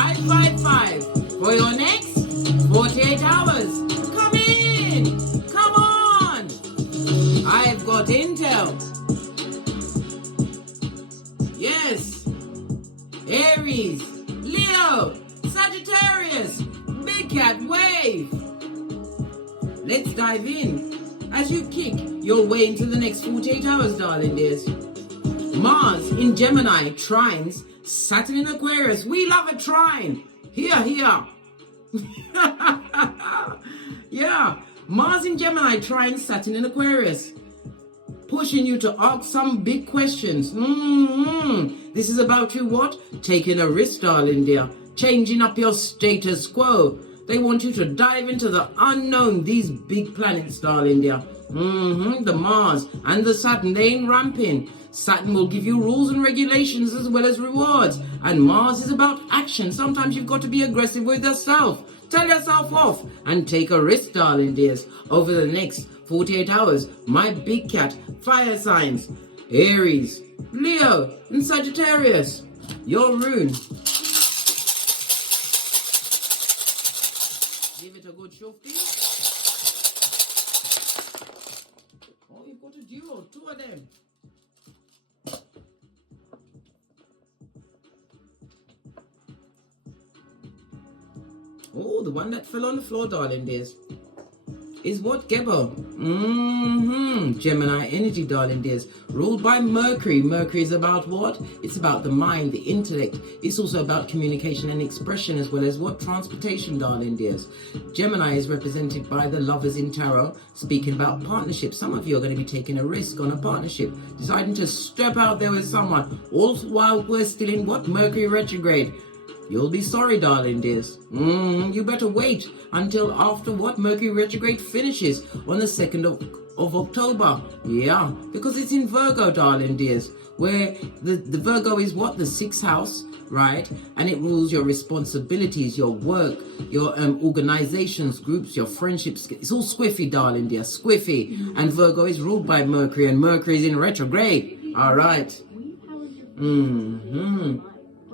555 for your next 48 hours. Come in. Come on. I've got intel. Yes. Aries, Leo, Sagittarius, Big Cat Wave. Let's dive in as you kick your way into the next 48 hours, darling dears. Mars in Gemini trines Saturn in Aquarius. We love a trine. Here. Yeah, Mars in Gemini trines Saturn in Aquarius, pushing you to ask some big questions. This is about you what? Taking a risk, darling dear. Changing up your status quo. They want you to dive into the unknown. These big planets, darling dear. The Mars and the Saturn, they ain't ramping. Saturn will give you rules and regulations as well as rewards. And Mars is about action. Sometimes you've got to be aggressive with yourself. Tell yourself off and take a risk, darling dears. Over the next 48 hours, my big cat, fire signs, Aries, Leo, and Sagittarius. Your rune. Give it a good shufty. Oh, you've got a duo, two of them. Oh, the one that fell on the floor, darling dears, is what, Gebo? Gemini energy, darling dears, ruled by Mercury. Mercury is about what? It's about the mind, the intellect. It's also about communication and expression, as well as what? Transportation, darling dears. Gemini is represented by the lovers in tarot, speaking about partnership. Some of you are going to be taking a risk on a partnership, deciding to step out there with someone, all while we're still in what? Mercury retrograde. You'll be sorry, darling dears. You better wait until after what? Mercury retrograde finishes on the 2nd of October. Yeah, because it's in Virgo, darling dears, where the Virgo is what? The 6th house, right? And it rules your responsibilities, your work, your organizations, groups, your friendships. It's all squiffy, darling dear, squiffy. And Virgo is ruled by Mercury, and Mercury is in retrograde. All right.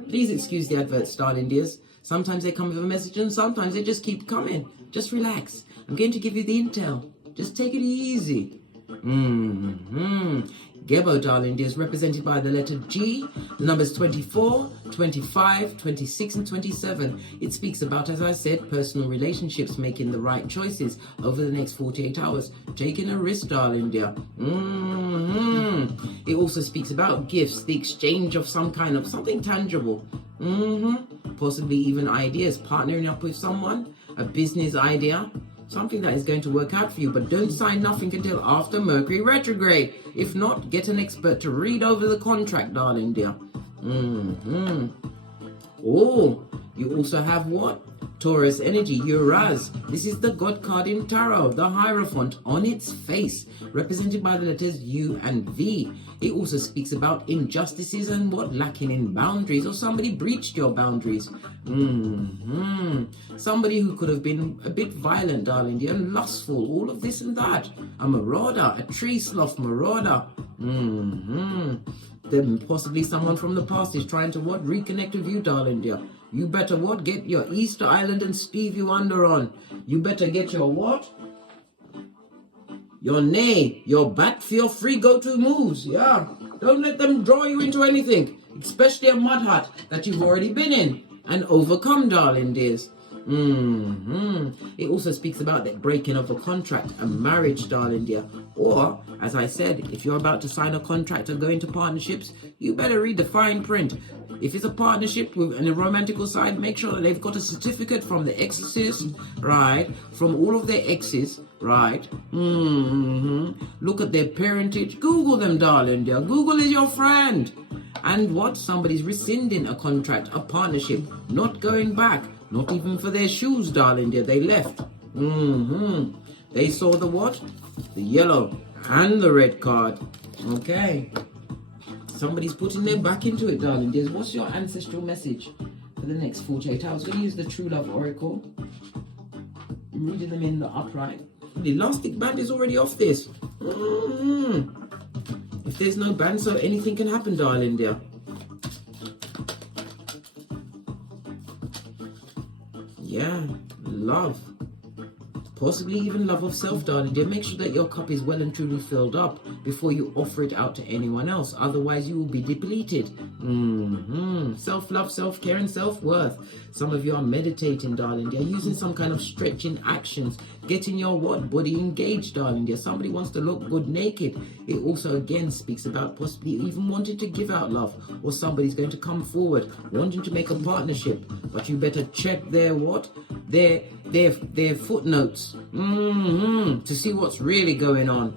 Please excuse the adverts, darling dears. Sometimes they come with a message and sometimes they just keep coming. Just relax. I'm going to give you the intel. Just take it easy. Gebo, darling dears, represented by the letter G, the numbers 24, 25, 26, and 27. It speaks about, as I said, personal relationships, making the right choices over the next 48 hours. Taking a risk, darling dear. It also speaks about gifts, the exchange of some kind of something tangible. Possibly even ideas, partnering up with someone, a business idea. Something that is going to work out for you, but don't sign nothing until after Mercury retrograde. If not, get an expert to read over the contract, darling dear. Oh, you also have what? Taurus energy, Uranus. This is the God card in tarot, the Hierophant on its face, represented by the letters U and V. It also speaks about injustices and what? Lacking in boundaries, or somebody breached your boundaries. Somebody who could have been a bit violent, darling dear, lustful, all of this and that. A marauder, a tree sloth marauder. Then possibly someone from the past is trying to what? Reconnect with you, darling dear. You better what? Get your Easter Island and Stevie Wonder on. You better get your what? Your nay, your bat for your free go-to moves. Yeah. Don't let them draw you into anything, especially a mud hut that you've already been in and overcome, darling dears. It also speaks about the breaking of a contract, a marriage, darling dear. Or, as I said, if you're about to sign a contract or go into partnerships, you better read the fine print. If it's a partnership with a romantical side, make sure that they've got a certificate from the exorcist, right? From all of their exes, right? Look at their parentage. Google them, darling dear. Google is your friend. And what? Somebody's rescinding a contract, a partnership, not going back. Not even for their shoes, darling dear. They left. They saw the what? The yellow and the red card. Okay. Somebody's putting their back into it, darling dears. What's your ancestral message for the next 48 hours? I'm going to use the True Love Oracle. I'm reading them in the upright. The elastic band is already off this. If there's no band, so anything can happen, darling dear. Yeah, love. Possibly even love of self, darling dear. Make sure that your cup is well and truly filled up before you offer it out to anyone else. Otherwise, you will be depleted. Self-love, self-care, and self-worth. Some of you are meditating, darling dear, using some kind of stretching actions, getting your body engaged, darling dear. Somebody wants to look good naked. It also, again, speaks about possibly even wanting to give out love, or somebody's going to come forward, wanting to make a partnership. But you better check their footnotes to see what's really going on.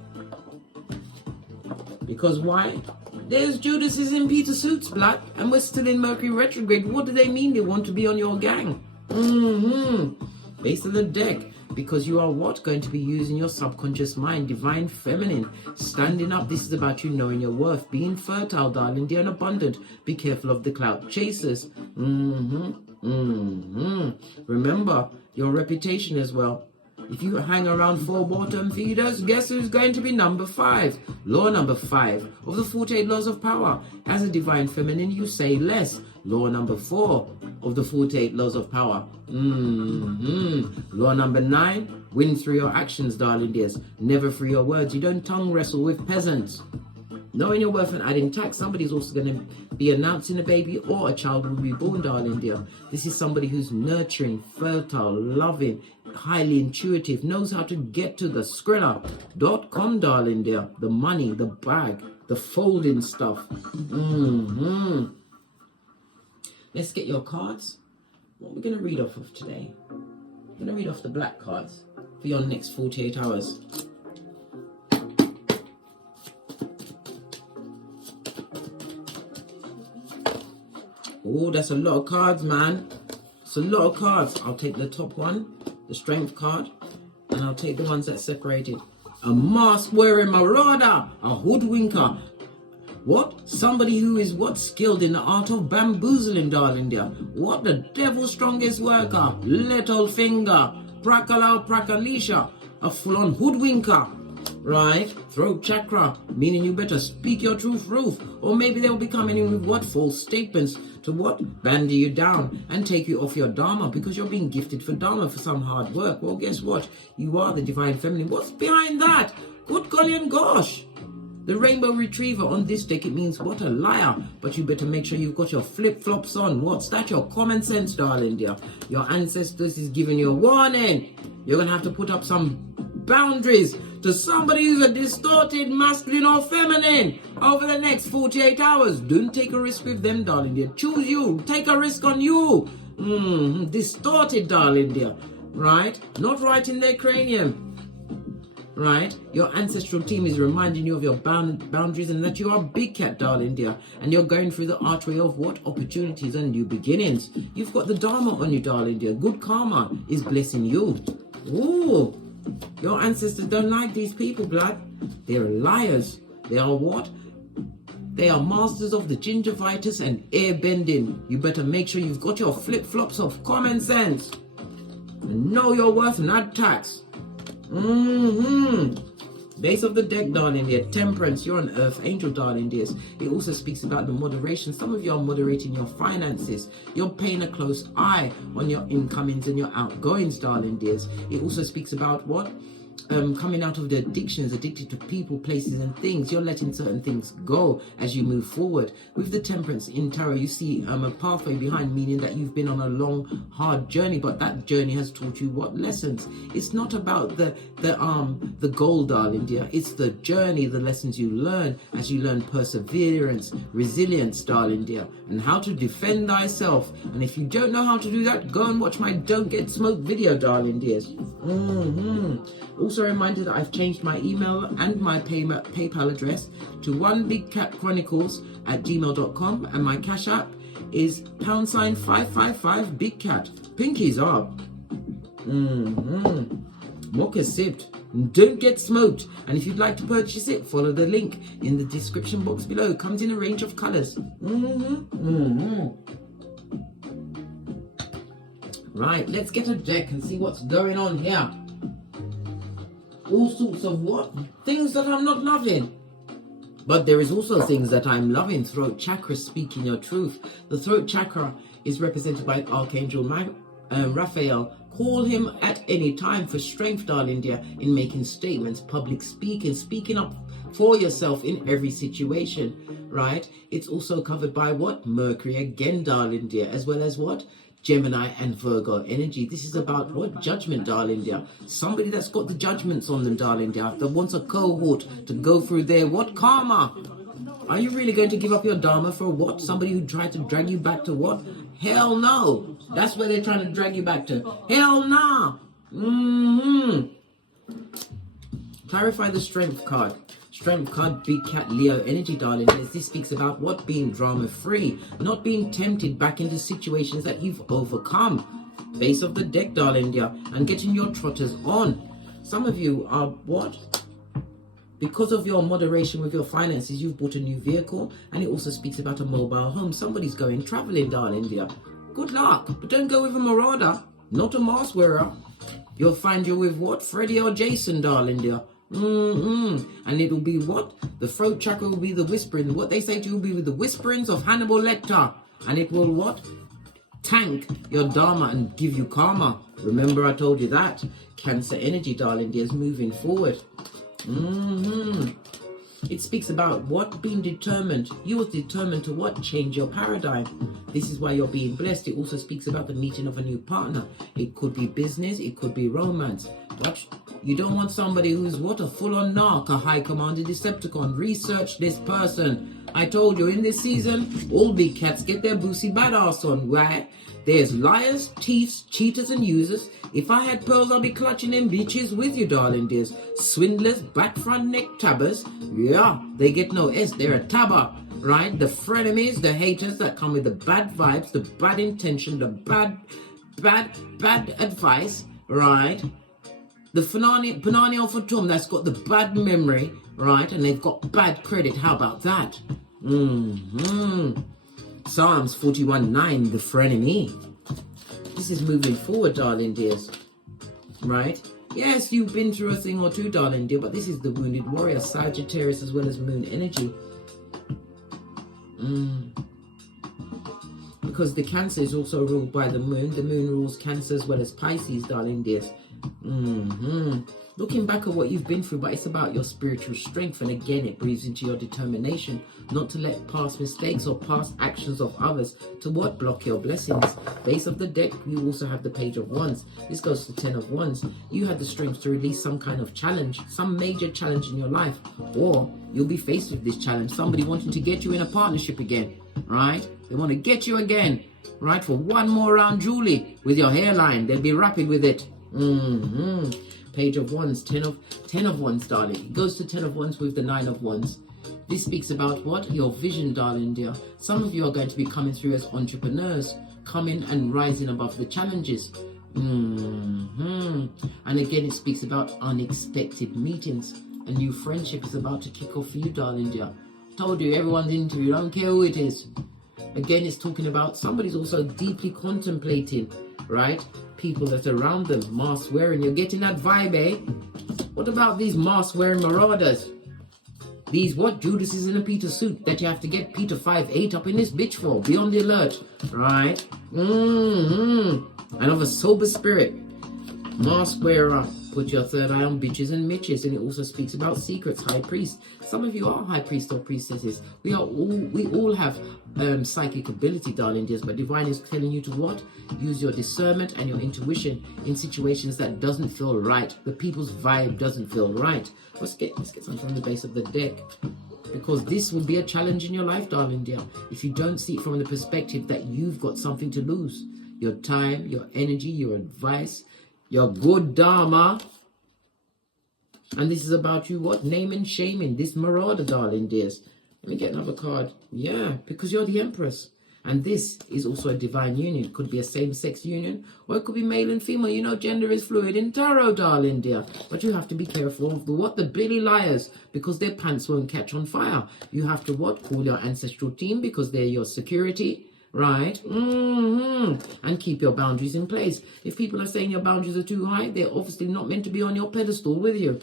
Because why? There's Judases in Peter suits, black, and we're still in Mercury retrograde. What do they mean? They want to be on your gang. Base of the deck. Because you are what? Going to be using your subconscious mind, divine feminine, standing up. This is about you knowing your worth, being fertile, darling dear, and abundant. Be careful of the clout chasers. Remember your reputation as well. If you hang around 4 bottom feeders, guess who's going to be number 5? Law number 5 of the 48 laws of power. As a divine feminine, you say less. Law number 4 of the 48 laws of power. Law number 9, win through your actions, darling dears. Never through your words. You don't tongue wrestle with peasants. Knowing your worth and adding tax, somebody's also going to be announcing a baby or a child will be born, darling dear. This is somebody who's nurturing, fertile, loving, highly intuitive, knows how to get to the Skrilla.com, darling dear. The money, the bag, the folding stuff. Let's get your cards. What we're going to read off of today. I'm going to read off the black cards for your next 48 hours. Oh, that's a lot of cards, man. It's a lot of cards. I'll take the top one, the strength card, and I'll take the ones that separated. A mask-wearing marauder, a hoodwinker. What? Somebody who is what? Skilled in the art of bamboozling, darling dear. What? The devil's strongest worker. Little finger. Prakala prakalisha. A full-on hoodwinker. Right? Throat chakra. Meaning you better speak your truth, or maybe they'll be coming in with what? False statements to what? Bandy you down and take you off your dharma because you're being gifted for dharma for some hard work. Well, guess what? You are the divine feminine. What's behind that? Good golly and gosh. The rainbow retriever on this deck, it means what? A liar. But you better make sure you've got your flip-flops on. What's that? Your common sense, darling dear. Your ancestors is giving you a warning. You're going to have to put up some boundaries to somebody who's a distorted masculine or feminine over the next 48 hours. Don't take a risk with them, darling dear. Choose you. Take a risk on you. Distorted, darling dear. Right? Not right in their cranium. Right? Your ancestral team is reminding you of your boundaries and that you are a big cat, darling dear. And you're going through the artery of what? Opportunities and new beginnings. You've got the dharma on you, darling dear. Good karma is blessing you. Ooh. Your ancestors don't like these people, blood. They're liars. They are what? They are masters of the gingivitis and air bending. You better make sure you've got your flip-flops of common sense. And know your worth and add tax. Base of the deck, darling dear. Temperance. You're an earth angel, darling dears. It also speaks about the moderation. Some of you are moderating your finances. You're paying a close eye on your incomings and your outgoings, darling dears. It also speaks about what? Coming out of the addictions, addicted to people, places and things. You're letting certain things go as you move forward. With the temperance in tarot, you see a pathway behind, meaning that you've been on a long, hard journey, but that journey has taught you what? Lessons. It's not about the goal, darling dear. It's the journey, the lessons you learn as you learn perseverance, resilience, darling dear, and how to defend thyself. And if you don't know how to do that, go and watch my Don't Get Smoked video, darling dears. Also a reminder that I've changed my email and my PayPal address to onebigcatchronicles@gmail.com, and my Cash App is #555 Big Cat. Pinkies up. Mocha sipped. Don't get smoked. And if you'd like to purchase it, follow the link in the description box below. It comes in a range of colors. Right, let's get a deck and see what's going on here. All sorts of what? Things that I'm not loving. But there is also things that I'm loving. Throat chakra, speaking your truth. The throat chakra is represented by Archangel Raphael, call him at any time for strength, darling dear, in making statements, public speaking, speaking up for yourself in every situation, right? It's also covered by what? Mercury again, darling dear, as well as what? Gemini and Virgo energy. This is about what? Judgment, darling dear. Somebody that's got the judgments on them, darling dear, that wants a cohort to go through their what? Karma. Are you really going to give up your dharma for what? Somebody who tried to drag you back to what? Hell no. That's where they're trying to drag you back to. Hell no. Clarify the strength card. Strength card, big cat, Leo energy, darling. This speaks about what? Being drama free, not being tempted back into situations that you've overcome. Base of the deck, darling dear, and getting your trotters on. Some of you are what? Because of your moderation with your finances, you've bought a new vehicle, and it also speaks about a mobile home. Somebody's going traveling, darling dear. Good luck, but don't go with a marauder, not a mask wearer. You'll find you're with what? Freddy or Jason, darling dear. And it'll be what? The throat chakra will be the whispering. What they say to you will be with the whisperings of Hannibal Lecter. And it will what? Tank your dharma and give you karma. Remember I told you that. Cancer energy, darling dear, is moving forward. It speaks about what? Being determined. You was determined to what? Change your paradigm. This is why you're being blessed. It also speaks about the meeting of a new partner. It could be business, it could be romance. But you don't want somebody who's what? A full-on narc, a high-commanded Decepticon. Research this person. I told you, in this season, all big cats get their boosie badass on. Why? There's liars, thieves, cheaters, and users. If I had pearls, I'll be clutching them bitches with you, darling dears. Swindlers, back front neck tabbers. Yeah, they get no S, they're a tabber, right? The frenemies, the haters that come with the bad vibes, the bad intention, the bad advice, right? The Panani Fatum that's got the bad memory, right? And they've got bad credit. How about that? Psalms 41:9, the frenemy. This is moving forward, darling dears, right? Yes, you've been through a thing or two, darling dear, but this is the wounded warrior, Sagittarius as well as moon energy. Because the Cancer is also ruled by the moon. The moon rules Cancer as well as Pisces, darling dears. Looking back at what you've been through, but it's about your spiritual strength, and again it breathes into your determination not to let past mistakes or past actions of others to what? Block your blessings. Base of the deck, you also have the Page of Wands. This goes to 10 of Wands. You had the strength to release some kind of challenge, some major challenge in your life, or you'll be faced with this challenge. Somebody wanting to get you in a partnership again, right? They want to get you again, right? For one more round, Julie, with your hairline. They'll be rapid with it. Page of Wands, 10 of Wands, darling. It goes to 10 of Wands with the 9 of Wands. This speaks about what? Your vision, darling dear. Some of you are going to be coming through as entrepreneurs, coming and rising above the challenges. And again, it speaks about unexpected meetings. A new friendship is about to kick off for you, darling dear. Told you, everyone's into you. I don't care who it is. Again, it's talking about somebody's also deeply contemplating, right? People that are around them, mask wearing. You're getting that vibe, eh? What about these mask wearing marauders? These what? Judases in a Peter suit that you have to get Peter 5'8" up in this bitch for. Be on the alert, right? And of a sober spirit. Mask wearer. Put your third eye on bitches and mitches. And it also speaks about secrets. High priest. Some of you are high priest or priestesses. We all have psychic ability, darling dears, but divine is telling you to what? Use your discernment and your intuition in situations that doesn't feel right. The people's vibe doesn't feel right. Let's get some from the base of the deck, because this will be a challenge in your life, darling dear, if you don't see it from the perspective that you've got something to lose. Your time, your energy, your advice, your good dharma. And this is about you what? Naming, shaming this marauder, darling dears. Let me get another card. Yeah, because you're the Empress. And this is also a divine union. It could be a same-sex union, or it could be male and female. You know, gender is fluid in tarot, darling dear. But you have to be careful of the Billy liars, because their pants won't catch on fire. You have to what? Call your ancestral team, because they're your security, right? And keep your boundaries in place. If people are saying your boundaries are too high, they're obviously not meant to be on your pedestal with you.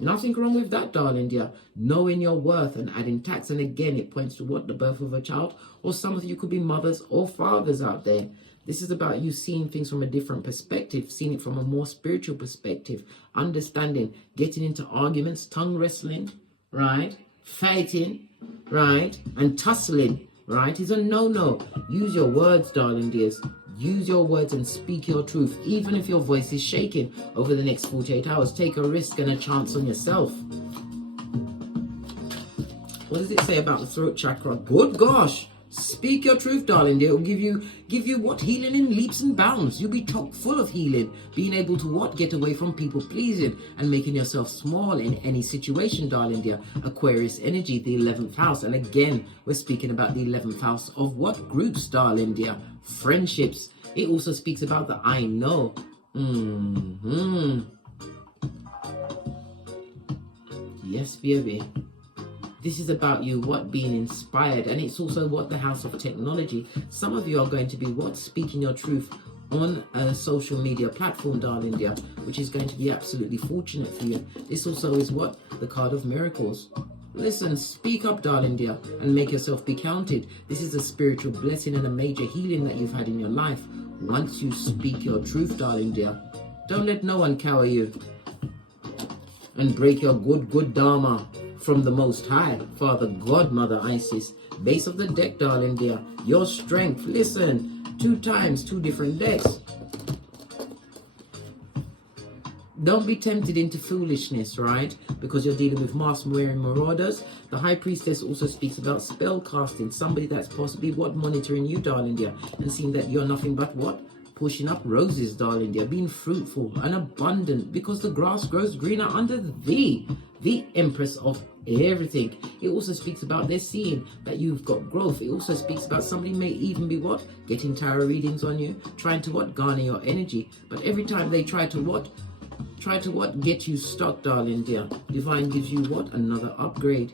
Nothing wrong with that, darling dear. Knowing your worth and adding tax. And again, it points to what? The birth of a child. Or some of you could be mothers or fathers out there. This is about you seeing things from a different perspective, seeing it from a more spiritual perspective, understanding, getting into arguments, tongue wrestling, right? Fighting, right? And tussling, right? Is a no-no. Use your words, darling dears. Use your words and speak your truth. Even if your voice is shaking over the next 48 hours, take a risk and a chance on yourself. What does it say about the throat chakra? Good gosh. Speak your truth, darling. It will give you what? Healing in leaps and bounds. You'll be chock full of healing. Being able to what? Get away from people pleasing and making yourself small in any situation, darling dear. Aquarius energy, the 11th house. And again, we're speaking about the 11th house of what? Groups, darling dear. Friendships. It also speaks about the I know. Yes, baby. This is about you, what, being inspired. And it's also what, the house of technology. Some of you are going to be what, speaking your truth on a social media platform, darling dear, which is going to be absolutely fortunate for you. This also is what, the card of miracles. Listen, speak up, darling dear, and make yourself be counted. This is a spiritual blessing and a major healing that you've had in your life. Once you speak your truth, darling dear, don't let no one cower you and break your good dharma from the Most High, Father God, Mother Isis. Base of the deck, darling dear, your strength. Listen, 2 times, 2 different decks. Don't be tempted into foolishness, right? Because you're dealing with mask-wearing marauders. The High Priestess also speaks about spell casting. Somebody that's possibly what, monitoring you, darling dear, and seeing that you're nothing but what? Pushing up roses, darling dear, being fruitful and abundant, because the grass grows greener under thee, the Empress of everything. It also speaks about they're seeing that you've got growth. It also speaks about somebody may even be what? Getting tarot readings on you, trying to what? Garner your energy. But every time they try to what? Get you stuck, darling dear, Divine gives you what? Another upgrade.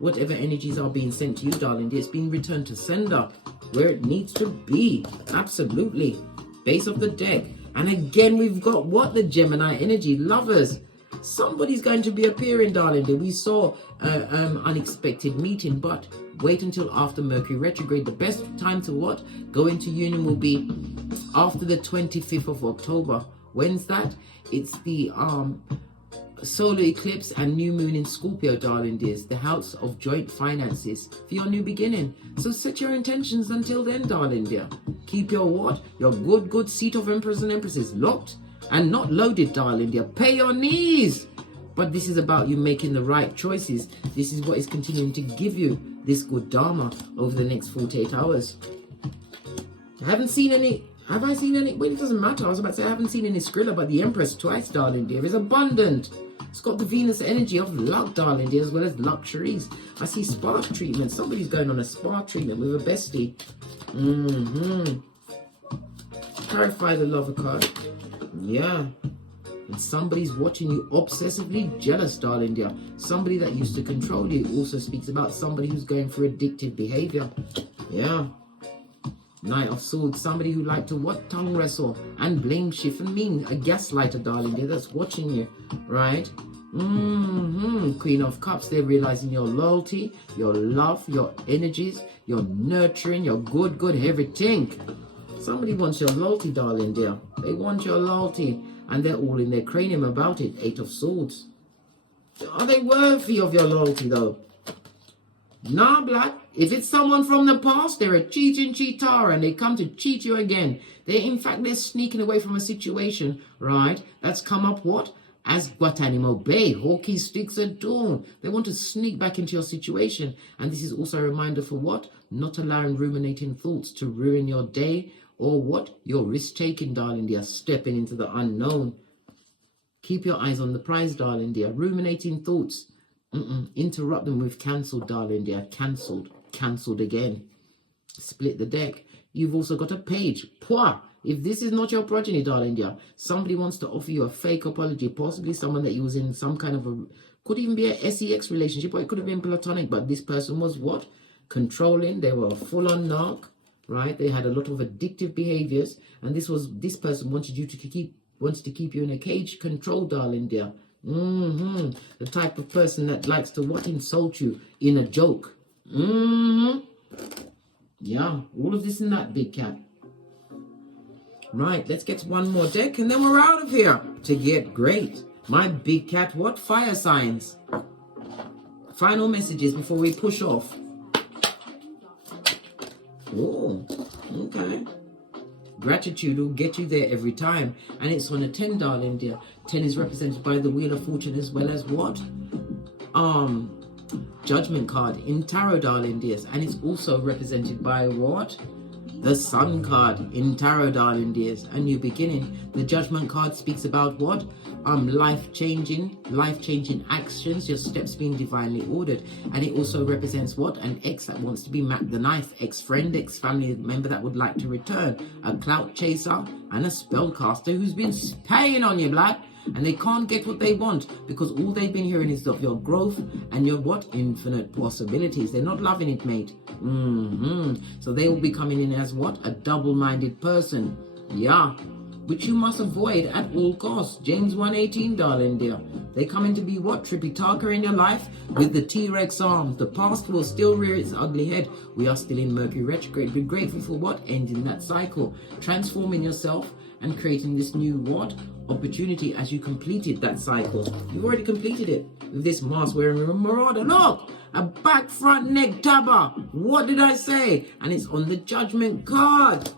Whatever energies are being sent to you, darling dear, it's being returned to sender where it needs to be. Absolutely. Base of the deck. And again, we've got what? The Gemini energy. Lovers. Somebody's going to be appearing, darling dear. We saw unexpected meeting, but wait until after Mercury retrograde. The best time to what? Go into union will be after the 25th of October. When's that? It's the solar eclipse and new moon in Scorpio, darling dears, the house of joint finances for your new beginning. So set your intentions until then, darling dear. Keep your what? Your good seat of Emperors and Empresses locked and not loaded, darling dear. Pay your knees. But this is about you making the right choices. This is what is continuing to give you this good dharma over the next 48 hours. I haven't seen any. Have I seen any? Well, it doesn't matter. I was about to say I haven't seen any Skrilla, but the Empress twice, darling dear, is abundant. It's got the Venus energy of luck, darling dear, as well as luxuries. I see spa treatment. Somebody's going on a spa treatment with a bestie. Clarify the lover card. Yeah. And somebody's watching you obsessively jealous, darling dear. Somebody that used to control you. It also speaks about somebody who's going through addictive behavior. Yeah. Knight of Swords, somebody who liked to what? Tongue wrestle and blame shift and mean. A gaslighter, darling dear, that's watching you, right? Queen of Cups, they're realizing your loyalty, your love, your energies, your nurturing, your good everything. Somebody wants your loyalty, darling dear. They want your loyalty, and they're all in their cranium about it. 8 of Swords. Are they worthy of your loyalty, though? Nah, blood. If it's someone from the past, they're a cheating cheater and they come to cheat you again. They're sneaking away from a situation, right? That's come up what? As Guantanamo Bay, hawky sticks at dawn. They want to sneak back into your situation. And this is also a reminder for what? Not allowing ruminating thoughts to ruin your day, or what? Your risk-taking, darling dear, stepping into the unknown. Keep your eyes on the prize, darling dear. Ruminating thoughts. Interrupt them with cancelled, darling dear. Cancelled again. Split the deck. You've also got a page. Pwah! If this is not your progeny, darling dear, somebody wants to offer you a fake apology, possibly someone that you was in some kind of a, could even be a sex relationship, or it could have been platonic, but this person was what? Controlling. They were a full-on narc, right? They had a lot of addictive behaviors, and this person wanted to keep you in a cage, control, darling dear. The type of person that likes to what? Insult you in a joke. Yeah, all of this and that, big cat. Right, let's get one more deck and then we're out of here to get great. My big cat, what? Fire signs. Final messages before we push off. Oh, okay. Gratitude will get you there every time. And it's on a 10, darling dear. 10 is represented by the Wheel of Fortune as well as what? Judgment card in tarot, darling dears. And it's also represented by what? The Sun card in tarot, darling dears. A new beginning. The Judgment card speaks about what? Life-changing actions, your steps being divinely ordered. And it also represents what? An ex that wants to be the knife, ex-friend, ex-family member that would like to return, a clout chaser, and a spellcaster who's been spying on you, blood. And they can't get what they want because all they've been hearing is of your growth and your what? Infinite possibilities. They're not loving it, mate. So they will be coming in as what? A double-minded person. Yeah. Which you must avoid at all costs. James 1:18, darling dear. They come in to be what? Tripitaka in your life with the T-Rex arms. The past will still rear its ugly head. We are still in Mercury retrograde. Be grateful for what? Ending that cycle. Transforming yourself and creating this new what? Opportunity as you completed that cycle. You've already completed it with this mask wearing marauder. Look! A back, front, neck, tabba. What did I say? And it's on the Judgment card.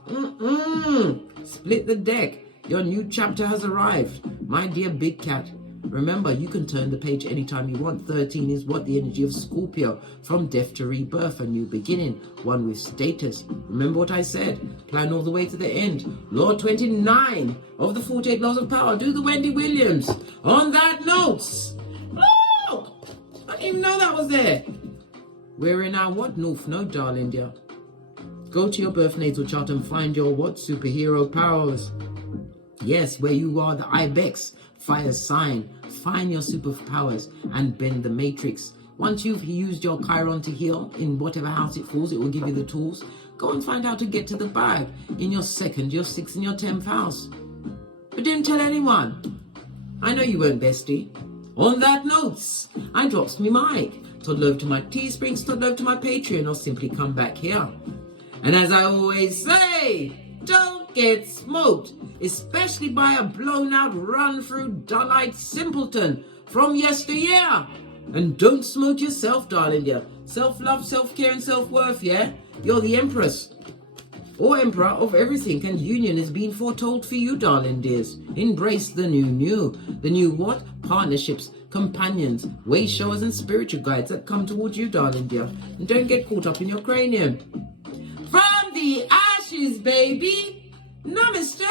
Split the deck. Your new chapter has arrived. My dear big cat. Remember, you can turn the page anytime you want. 13 is what? The energy of Scorpio. From death to rebirth, a new beginning. One with status. Remember what I said. Plan all the way to the end. Law 29 of the 48 laws of power. Do the Wendy Williams. On that note. Oh! I didn't even know that was there. We're in our what? North Node, darling dear. Go to your birth natal chart and find your what? Superhero powers. Yes, where you are the Ibex, fire sign. Find your superpowers and bend the matrix. Once you've used your Chiron to heal in whatever house it falls, it will give you the tools. Go and find how to get to the bag in your 2nd, your 6th, and your 10th house. But don't tell anyone. I know you won't, bestie. On that note, I drops me mic. Toddle over to my Teesprings, toddle over to my Patreon, or simply come back here. And as I always say, don't get smoked, especially by a blown-out, run-through, dull-eyed simpleton from yesteryear. And don't smoke yourself, darling dear. Self-love, self-care, and self-worth, yeah? You're the Empress or Emperor of everything, and union is being foretold for you, darling dears. Embrace the new. The new what? Partnerships, companions, way showers, and spiritual guides that come towards you, darling dear. And don't get caught up in your cranium. From the ashes, baby. Namaste.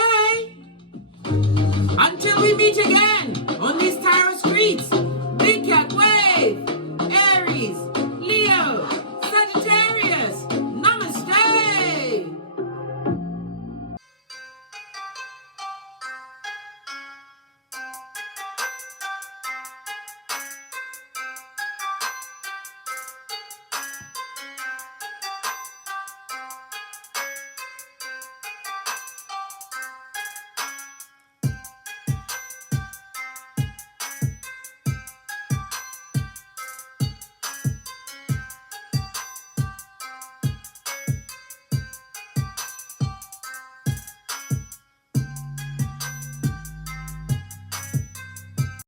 Until we meet again on these tarot streets. Big cat wave.